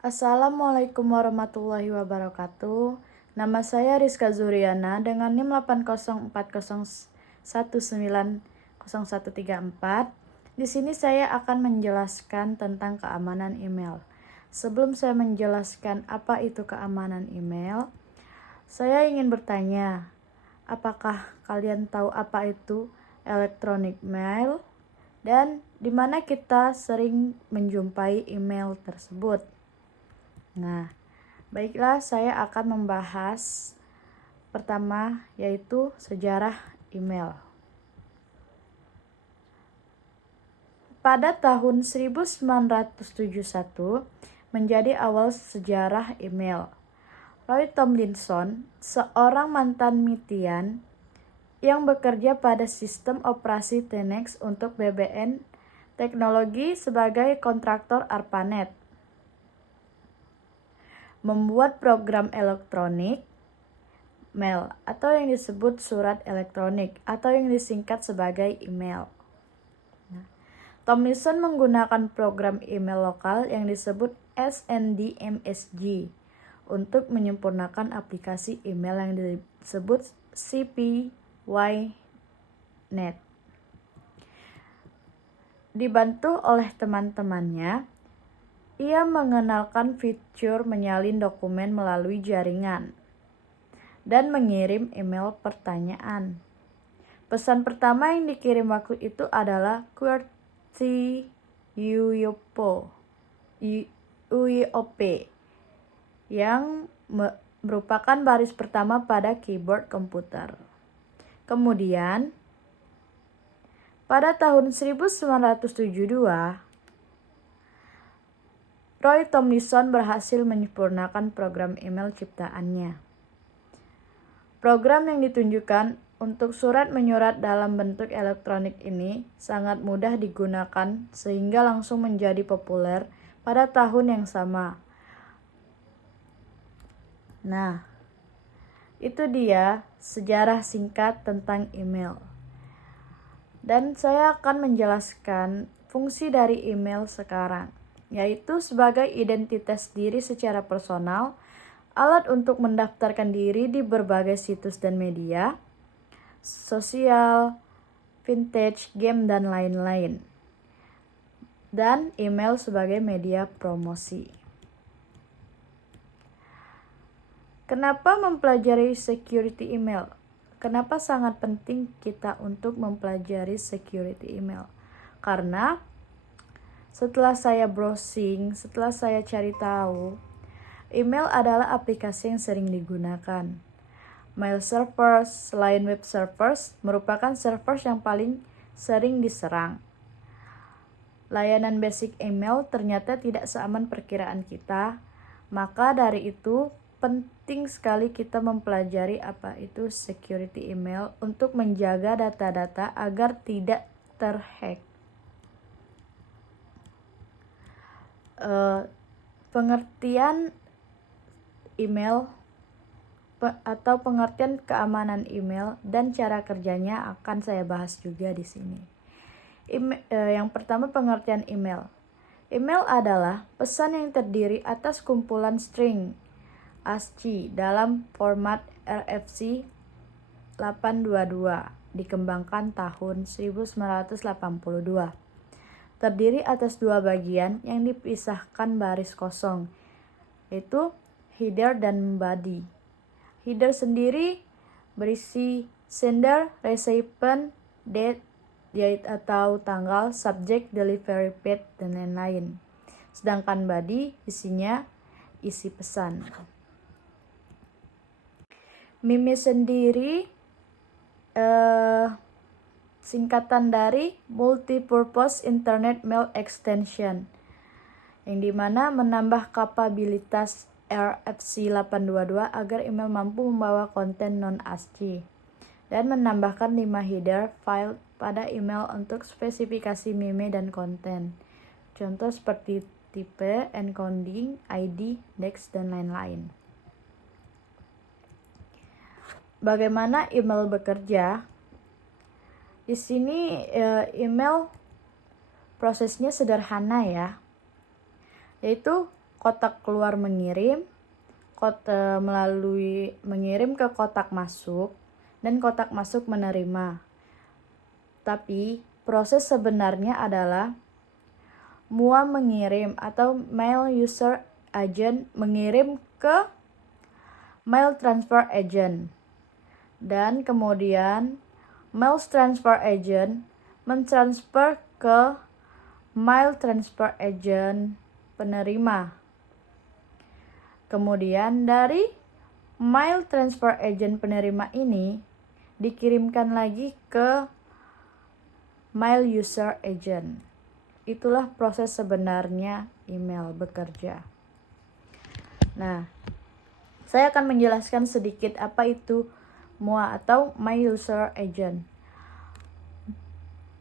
Assalamualaikum warahmatullahi wabarakatuh. Nama saya Rizka Zuriana dengan NIM 80401913013. Di sini saya akan menjelaskan tentang keamanan email. Sebelum saya menjelaskan apa itu keamanan email, saya ingin bertanya, apakah kalian tahu apa itu electronic mail dan di mana kita sering menjumpai email tersebut? Nah, baiklah, saya akan membahas pertama yaitu sejarah email. Pada tahun 1971 menjadi awal sejarah email. Roy Tomlinson, seorang mantan mitian yang bekerja pada sistem operasi Tenex untuk BBN Teknologi sebagai kontraktor ARPANET, membuat program elektronik mail atau yang disebut surat elektronik atau yang disingkat sebagai email. Tomlinson menggunakan program email lokal yang disebut SNDMSG untuk menyempurnakan aplikasi email yang disebut CPY.NET. Dibantu oleh teman-temannya, ia mengenalkan fitur menyalin dokumen melalui jaringan dan mengirim email pertanyaan. Pesan pertama yang dikirim waktu itu adalah QWERTY UYOP yang merupakan baris pertama pada keyboard komputer. Kemudian, pada tahun 1972, Roy Tomlinson berhasil menyempurnakan program email ciptaannya. Program yang ditunjukkan untuk surat menyurat dalam bentuk elektronik ini sangat mudah digunakan sehingga langsung menjadi populer pada tahun yang sama. Nah, itu dia sejarah singkat tentang email. Dan saya akan menjelaskan fungsi dari email sekarang, yaitu sebagai identitas diri secara personal, alat untuk mendaftarkan diri di berbagai situs dan media sosial, vintage, game, dan lain-lain. Dan email sebagai media promosi. Kenapa mempelajari security email? Kenapa sangat penting kita untuk mempelajari security email? Karena setelah saya browsing, setelah saya cari tahu, email adalah aplikasi yang sering digunakan. Mail servers, selain web servers, merupakan servers yang paling sering diserang. Layanan basic email ternyata tidak seaman perkiraan kita, maka dari itu penting sekali kita mempelajari apa itu security email untuk menjaga data-data agar tidak terhack. Pengertian email atau pengertian keamanan email dan cara kerjanya akan saya bahas juga di sini. Yang pertama, pengertian email. Email adalah pesan yang terdiri atas kumpulan string ASCII dalam format RFC 822 dikembangkan tahun 1982. Terdiri atas dua bagian yang dipisahkan baris kosong, yaitu header dan body. Header sendiri berisi sender, recipient, date, yaitu atau tanggal, subject, delivery path, dan lain-lain. Sedangkan body isinya isi pesan. MIME sendiri singkatan dari Multipurpose Internet Mail Extension, yang dimana menambah kapabilitas RFC 822 agar email mampu membawa konten non-ASCII dan menambahkan 5 header file pada email untuk spesifikasi MIME dan konten. Contoh seperti tipe, encoding, ID, index, dan lain-lain. Bagaimana email bekerja? Di sini email prosesnya sederhana ya, yaitu kotak keluar mengirim, melalui mengirim ke kotak masuk, dan kotak masuk menerima. Tapi proses sebenarnya adalah MUA mengirim atau mail user agent mengirim ke mail transfer agent. Dan kemudian mail transfer agent mentransfer ke mail transfer agent penerima. Kemudian dari mail transfer agent penerima ini dikirimkan lagi ke mail user agent. Itulah proses sebenarnya email bekerja. Nah, saya akan menjelaskan sedikit apa itu MUA atau Mail User Agent.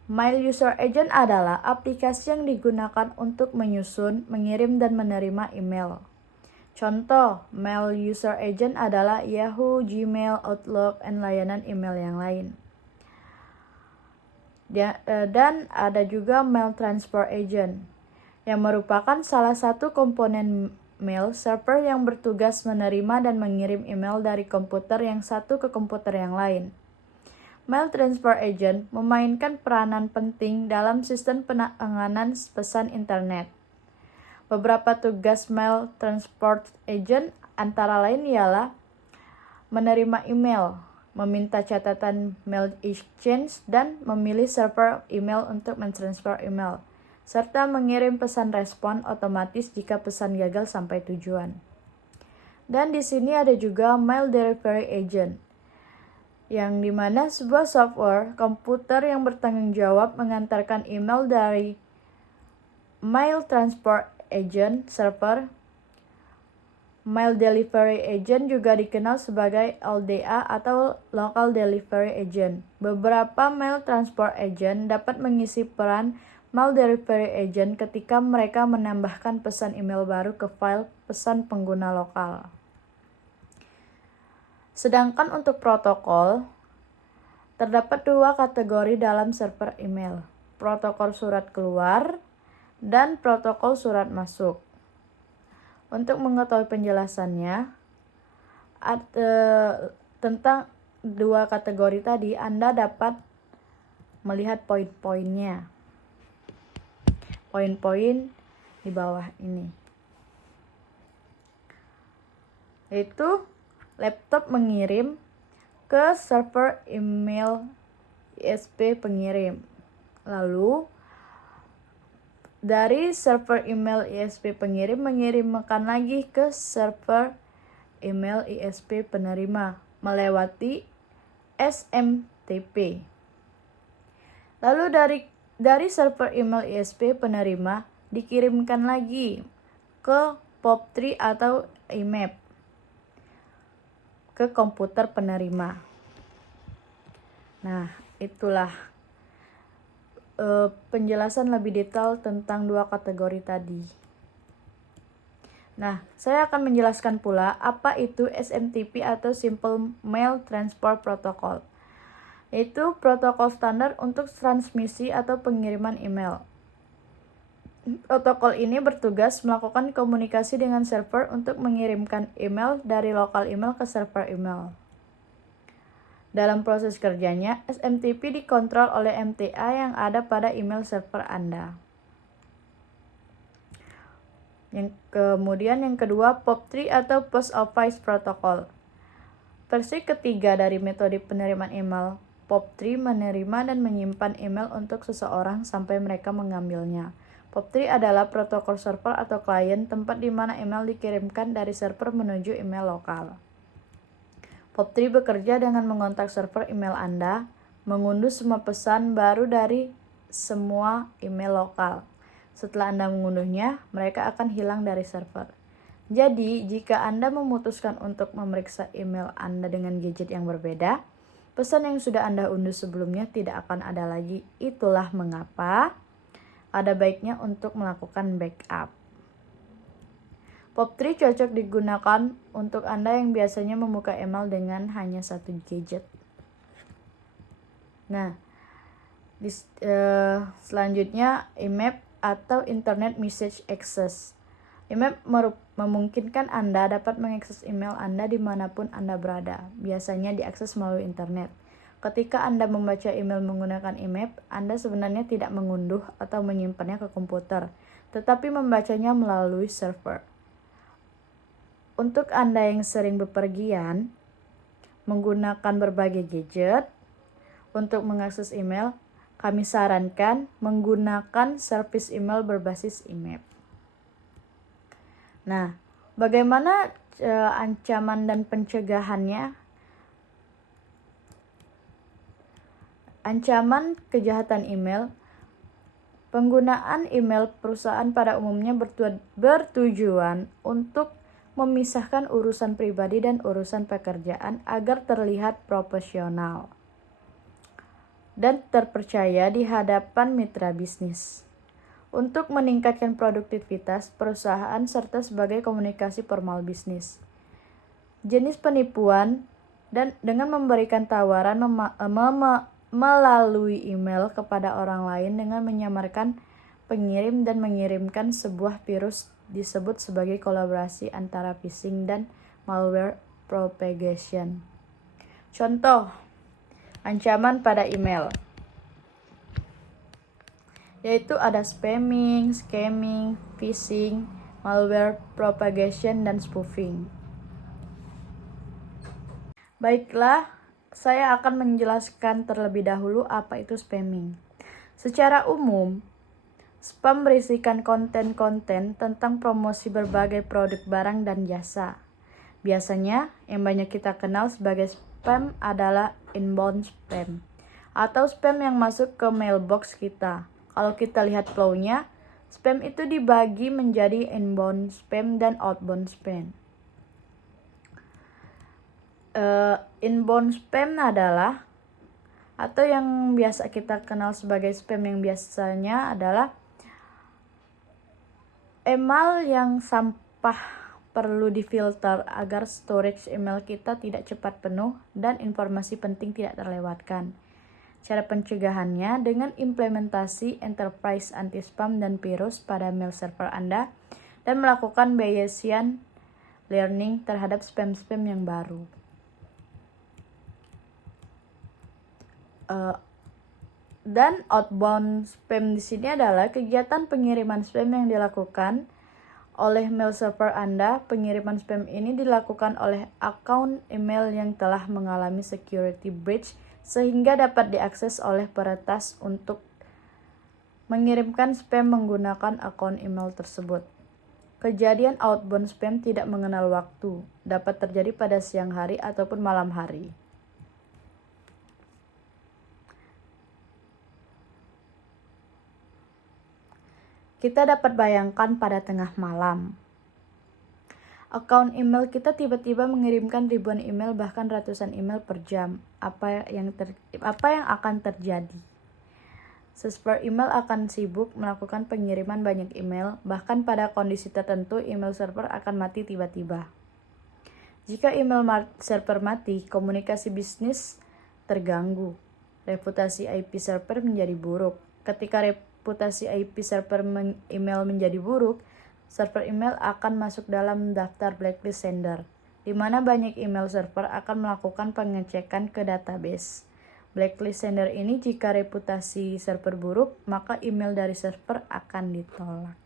Mail User Agent adalah aplikasi yang digunakan untuk menyusun, mengirim, dan menerima email. Contoh, Mail User Agent adalah Yahoo, Gmail, Outlook, dan layanan email yang lain. Dan ada juga Mail Transfer Agent, yang merupakan salah satu komponen mail server yang bertugas menerima dan mengirim email dari komputer yang satu ke komputer yang lain. Mail Transfer Agent memainkan peranan penting dalam sistem penanganan pesan internet. Beberapa tugas Mail Transport Agent antara lain ialah menerima email, meminta catatan mail exchange, dan memilih server email untuk mentransfer email, serta mengirim pesan respon otomatis jika pesan gagal sampai tujuan. Dan di sini ada juga Mail Delivery Agent, yang dimana sebuah software komputer yang bertanggung jawab mengantarkan email dari Mail Transport Agent server. Mail Delivery Agent juga dikenal sebagai LDA atau Local Delivery Agent. Beberapa Mail Transport Agent dapat mengisi peran Mail Delivery Agent ketika mereka menambahkan pesan email baru ke file pesan pengguna lokal. Sedangkan untuk protokol, terdapat dua kategori dalam server email, protokol surat keluar dan protokol surat masuk. Untuk mengetahui penjelasannya tentang dua kategori tadi, Anda dapat melihat poin-poinnya. Poin-poin di bawah ini. Yaitu laptop mengirim ke server email ISP pengirim. Lalu dari server email ISP pengirim mengirimkan lagi ke server email ISP penerima melewati SMTP. Lalu dari server email ISP penerima dikirimkan lagi ke POP3 atau IMAP ke komputer penerima. Nah, itulah penjelasan lebih detail tentang dua kategori tadi. Nah, saya akan menjelaskan pula apa itu SMTP atau Simple Mail Transport Protocol. Itu protokol standar untuk transmisi atau pengiriman email. Protokol ini bertugas melakukan komunikasi dengan server untuk mengirimkan email dari lokal email ke server email. Dalam proses kerjanya, SMTP dikontrol oleh MTA yang ada pada email server Anda. Kemudian yang kedua, POP3 atau Post Office Protocol. Versi ketiga dari metode penerimaan email. POP3 menerima dan menyimpan email untuk seseorang sampai mereka mengambilnya. POP3 adalah protokol server atau klien, tempat di mana email dikirimkan dari server menuju email lokal. POP3 bekerja dengan mengontak server email Anda, mengunduh semua pesan baru dari semua email lokal. Setelah Anda mengunduhnya, mereka akan hilang dari server. Jadi, jika Anda memutuskan untuk memeriksa email Anda dengan gadget yang berbeda, pesan yang sudah Anda unduh sebelumnya tidak akan ada lagi. Itulah mengapa ada baiknya untuk melakukan backup. POP3 cocok digunakan untuk Anda yang biasanya membuka email dengan hanya satu gadget. Nah, selanjutnya IMAP atau Internet Message Access. IMAP memungkinkan Anda dapat mengakses email Anda dimanapun Anda berada, biasanya diakses melalui internet. Ketika Anda membaca email menggunakan IMAP, Anda sebenarnya tidak mengunduh atau menyimpannya ke komputer, tetapi membacanya melalui server. Untuk Anda yang sering bepergian, menggunakan berbagai gadget untuk mengakses email, kami sarankan menggunakan servis email berbasis IMAP. Nah, bagaimana ancaman dan pencegahannya? Ancaman kejahatan email. Penggunaan email perusahaan pada umumnya bertujuan untuk memisahkan urusan pribadi dan urusan pekerjaan agar terlihat profesional dan terpercaya di hadapan mitra bisnis. Untuk meningkatkan produktivitas perusahaan serta sebagai komunikasi formal bisnis. Jenis penipuan dan dengan memberikan tawaran melalui email kepada orang lain dengan menyamarkan pengirim dan mengirimkan sebuah virus disebut sebagai kolaborasi antara phishing dan malware propagation. Contoh ancaman pada email yaitu ada spamming, scamming, phishing, malware propagation, dan spoofing. Baiklah, saya akan menjelaskan terlebih dahulu apa itu spamming. Secara umum, spam berisikan konten-konten tentang promosi berbagai produk barang dan jasa. Biasanya, yang banyak kita kenal sebagai spam adalah inbound spam, atau spam yang masuk ke mailbox kita. Kalau kita lihat flow-nya, spam itu dibagi menjadi inbound spam dan outbound spam. Inbound spam adalah, atau yang biasa kita kenal sebagai spam yang biasanya adalah email yang sampah perlu difilter agar storage email kita tidak cepat penuh dan informasi penting tidak terlewatkan. Cara pencegahannya dengan implementasi enterprise anti-spam dan virus pada mail server Anda dan melakukan Bayesian learning terhadap spam-spam yang baru. Dan outbound spam di sini adalah kegiatan pengiriman spam yang dilakukan oleh mail server Anda. Pengiriman spam ini dilakukan oleh akun email yang telah mengalami security breach sehingga dapat diakses oleh peretas untuk mengirimkan spam menggunakan akun email tersebut. Kejadian outbound spam tidak mengenal waktu, dapat terjadi pada siang hari ataupun malam hari. Kita dapat bayangkan pada tengah malam, akun email kita tiba-tiba mengirimkan ribuan email bahkan ratusan email per jam. Apa yang akan terjadi? Server email akan sibuk melakukan pengiriman banyak email, bahkan pada kondisi tertentu email server akan mati tiba-tiba. Jika email server mati, komunikasi bisnis terganggu. Reputasi IP server menjadi buruk. Ketika reputasi IP server email menjadi buruk, server email akan masuk dalam daftar blacklist sender, di mana banyak email server akan melakukan pengecekan ke database. Blacklist sender ini jika reputasi server buruk, maka email dari server akan ditolak.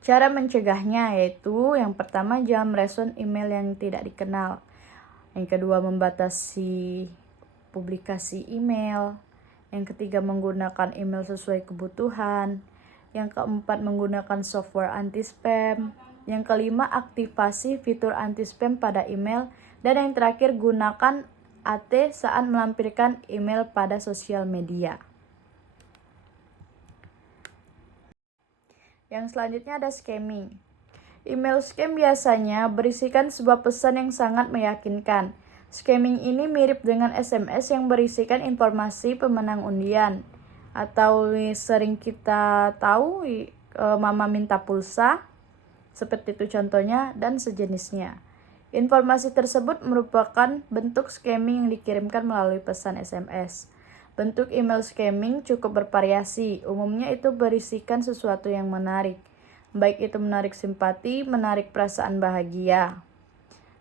Cara mencegahnya yaitu yang pertama, jangan merespon email yang tidak dikenal. Yang kedua, membatasi publikasi email. Yang ketiga, menggunakan email sesuai kebutuhan. Yang keempat, menggunakan software anti-spam. Yang kelima, aktifasi fitur anti-spam pada email. Dan yang terakhir, gunakan AT saat melampirkan email pada sosial media. Yang selanjutnya ada scamming. Email scam biasanya berisikan sebuah pesan yang sangat meyakinkan. Scamming ini mirip dengan SMS yang berisikan informasi pemenang undian. Atau sering kita tahu mama minta pulsa, seperti itu contohnya, dan sejenisnya. Informasi tersebut merupakan bentuk scamming yang dikirimkan melalui pesan SMS. Bentuk email scamming cukup bervariasi. Umumnya itu berisikan sesuatu yang menarik, baik itu menarik simpati, menarik perasaan bahagia.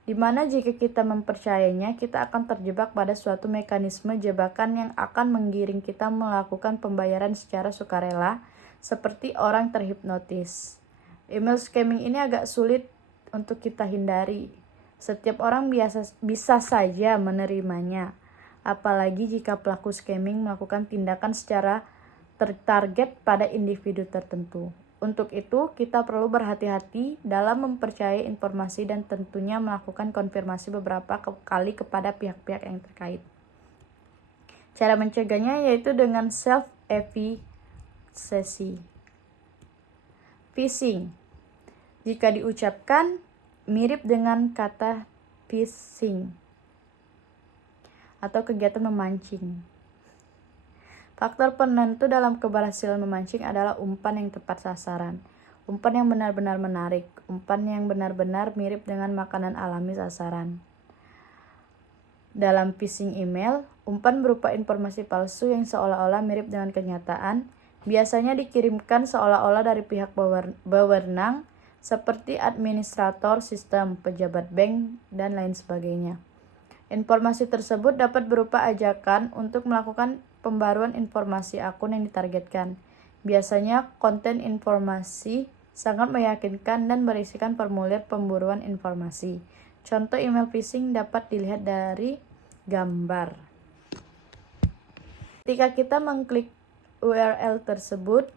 Di mana jika kita mempercayainya, kita akan terjebak pada suatu mekanisme jebakan yang akan menggiring kita melakukan pembayaran secara sukarela, seperti orang terhipnotis. Email scamming ini agak sulit untuk kita hindari. Setiap orang bisa saja menerimanya, apalagi jika pelaku scamming melakukan tindakan secara tertarget pada individu tertentu. Untuk itu, kita perlu berhati-hati dalam mempercayai informasi dan tentunya melakukan konfirmasi beberapa kali kepada pihak-pihak yang terkait. Cara mencegahnya yaitu dengan self-efficacy. Phishing. Jika diucapkan mirip dengan kata phishing atau kegiatan memancing. Faktor penentu dalam keberhasilan memancing adalah umpan yang tepat sasaran, umpan yang benar-benar menarik, umpan yang benar-benar mirip dengan makanan alami sasaran. Dalam phishing email, umpan berupa informasi palsu yang seolah-olah mirip dengan kenyataan, biasanya dikirimkan seolah-olah dari pihak berwenang seperti administrator sistem, pejabat bank, dan lain sebagainya. Informasi tersebut dapat berupa ajakan untuk melakukan pembaruan informasi akun yang ditargetkan. Biasanya konten informasi sangat meyakinkan dan berisikan formulir pemburuan informasi. Contoh email phishing dapat dilihat dari gambar. Ketika kita mengklik URL tersebut,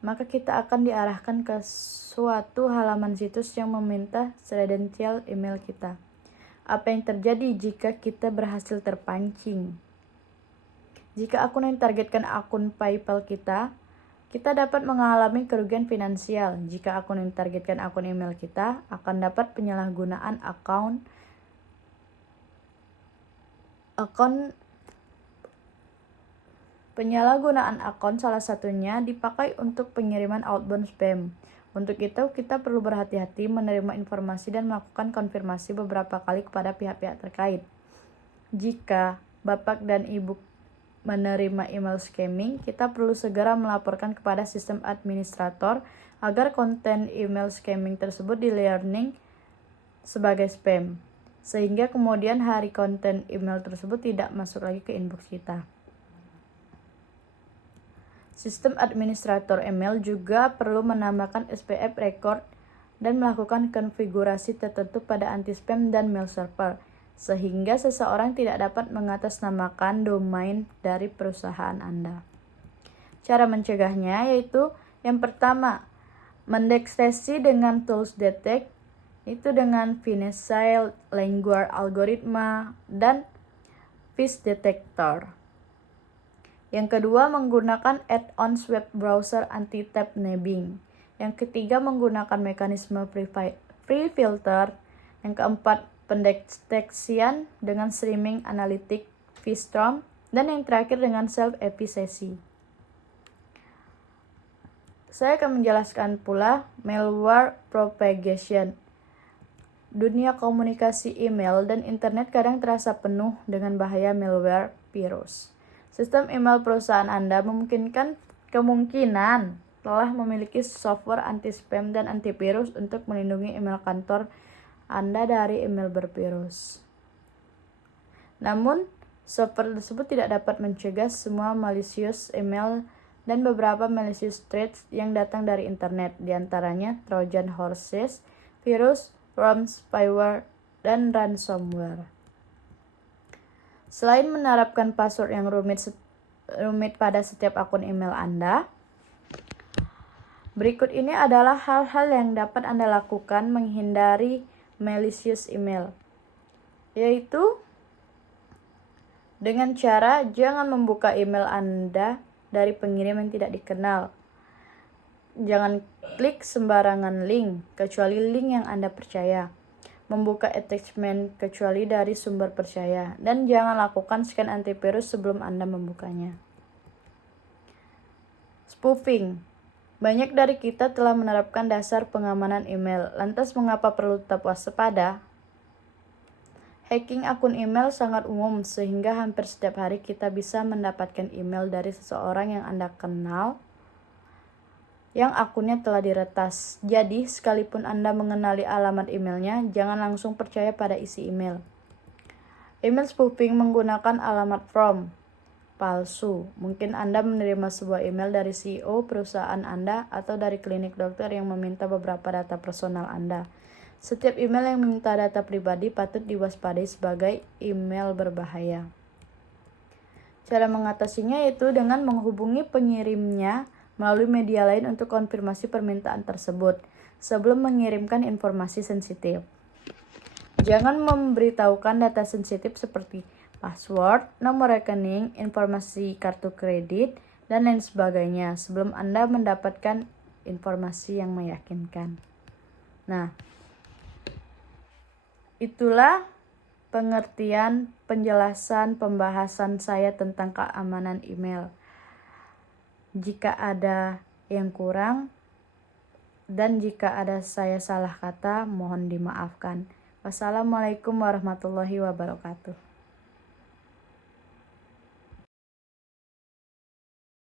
maka kita akan diarahkan ke suatu halaman situs yang meminta kredensial email kita. Apa yang terjadi jika kita berhasil terpancing? Jika akun yang ditargetkan akun PayPal kita dapat mengalami kerugian finansial. Jika akun yang ditargetkan akun email kita, akan dapat penyalahgunaan akun salah satunya dipakai untuk pengiriman outbound spam. Untuk itu, kita perlu berhati-hati menerima informasi dan melakukan konfirmasi beberapa kali kepada pihak-pihak terkait. Jika Bapak dan Ibu menerima email scamming, kita perlu segera melaporkan kepada sistem administrator agar konten email scamming tersebut di-learning sebagai spam, sehingga kemudian hari konten email tersebut tidak masuk lagi ke inbox kita. Sistem administrator email juga perlu menambahkan SPF record dan melakukan konfigurasi tertentu pada anti-spam dan mail server, sehingga seseorang tidak dapat mengatasnamakan domain dari perusahaan Anda. Cara mencegahnya yaitu yang pertama, mendeteksi dengan tools detect, itu dengan Finesse, Language Algorithm, dan Fish Detector. Yang kedua, menggunakan add-ons web browser anti-tab nabbing. Yang ketiga, menggunakan mekanisme free filter. Yang keempat, pendeteksian dengan streaming analytic Vistrom. Dan yang terakhir dengan self-efficacy. Saya akan menjelaskan pula malware propagation. Dunia komunikasi email dan internet kadang terasa penuh dengan bahaya malware virus. Sistem email perusahaan Anda kemungkinan telah memiliki software anti-spam dan antivirus untuk melindungi email kantor Anda dari email bervirus. Namun, software tersebut tidak dapat mencegah semua malicious email dan beberapa malicious threats yang datang dari internet, diantaranya Trojan horses, virus, worm, spyware, dan ransomware. Selain menerapkan password yang rumit pada setiap akun email Anda, berikut ini adalah hal-hal yang dapat Anda lakukan menghindari malicious email, yaitu dengan cara jangan membuka email Anda dari pengirim yang tidak dikenal. Jangan klik sembarangan link, kecuali link yang Anda percaya. Membuka attachment kecuali dari sumber percaya, dan jangan lakukan scan antivirus sebelum Anda membukanya. Spoofing. Banyak dari kita telah menerapkan dasar pengamanan email. Lantas mengapa perlu tetap waspada? Hacking akun email sangat umum sehingga hampir setiap hari kita bisa mendapatkan email dari seseorang yang Anda kenal yang akunnya telah diretas. Jadi, sekalipun Anda mengenali alamat emailnya, jangan langsung percaya pada isi email. Email spoofing menggunakan alamat from palsu. Mungkin Anda menerima sebuah email dari CEO perusahaan Anda atau dari klinik dokter yang meminta beberapa data personal Anda. Setiap email yang meminta data pribadi patut diwaspadai sebagai email berbahaya. Cara mengatasinya yaitu dengan menghubungi pengirimnya melalui media lain untuk konfirmasi permintaan tersebut sebelum mengirimkan informasi sensitif. Jangan memberitahukan data sensitif seperti password, nomor rekening, informasi kartu kredit, dan lain sebagainya sebelum Anda mendapatkan informasi yang meyakinkan. Nah, itulah pengertian, penjelasan, pembahasan saya tentang keamanan email. Jika ada yang kurang dan jika ada saya salah kata, mohon dimaafkan. Wassalamualaikum warahmatullahi wabarakatuh.